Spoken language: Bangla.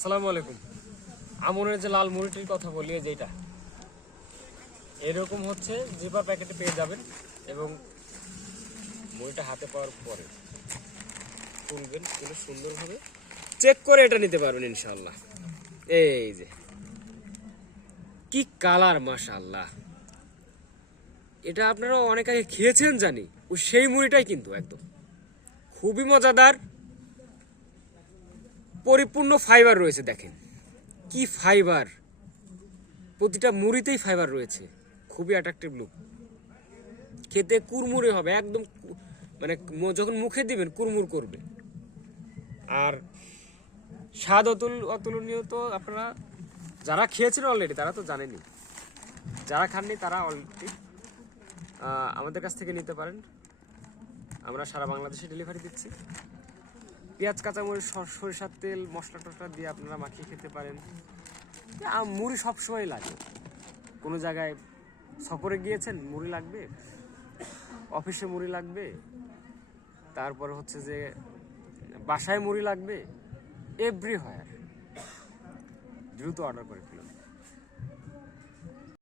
আসসালামু আলাইকুম। আমনের যে লাল মুড়িটির কথা বলি, যেটা এরকম হচ্ছে জিপার প্যাকেটে পেয়ে যাবেন এবং মুড়িটা হাতে পাওয়ার পরে খুলবেন, খুলে সুন্দরভাবে চেক করে এটা নিতে পারবেন ইনশাআল্লাহ। এই যে কি কালার, মাশাআল্লাহ! এটা আপনারা অনেক আগে খেয়েছেন জানি, ও সেই মুড়িটাই কিন্তু একদম খুবই মজাদার, পরিপূর্ণ ফাইবার রয়েছে। দেখেন কি ফাইবার, প্রতিটা মুড়িতেই ফাইবার রয়েছে, খুবই অ্যাট্রাকটিভ লুক। খেতে কুরমুরে হবে একদম, মানে যখন মুখে দিবেন কুরমুর করবে। আর স্বাদ অতুলনীয় তো আপনারা যারা খেয়েছেন অলরেডি তারা তো জানেনই, যারা খাননি তারা অলরেডি আমাদের কাছ থেকে নিতে পারেন। আমরা সারা বাংলাদেশে ডেলিভারি দিচ্ছি। পেঁয়াজ, কাঁচামরিচ, সরিষার তেল, মশলা টশলা দিয়ে আপনারা মাখিয়ে খেতে পারেন। মুড়ি সবসময় লাগে, কোনো জায়গায় সফরে গিয়েছেন মুড়ি লাগবে, অফিসে মুড়ি লাগবে, তারপর হচ্ছে যে বাসায় মুড়ি লাগবে, এভরিহোয়ার দ্রুত অর্ডার করে ফেলুন।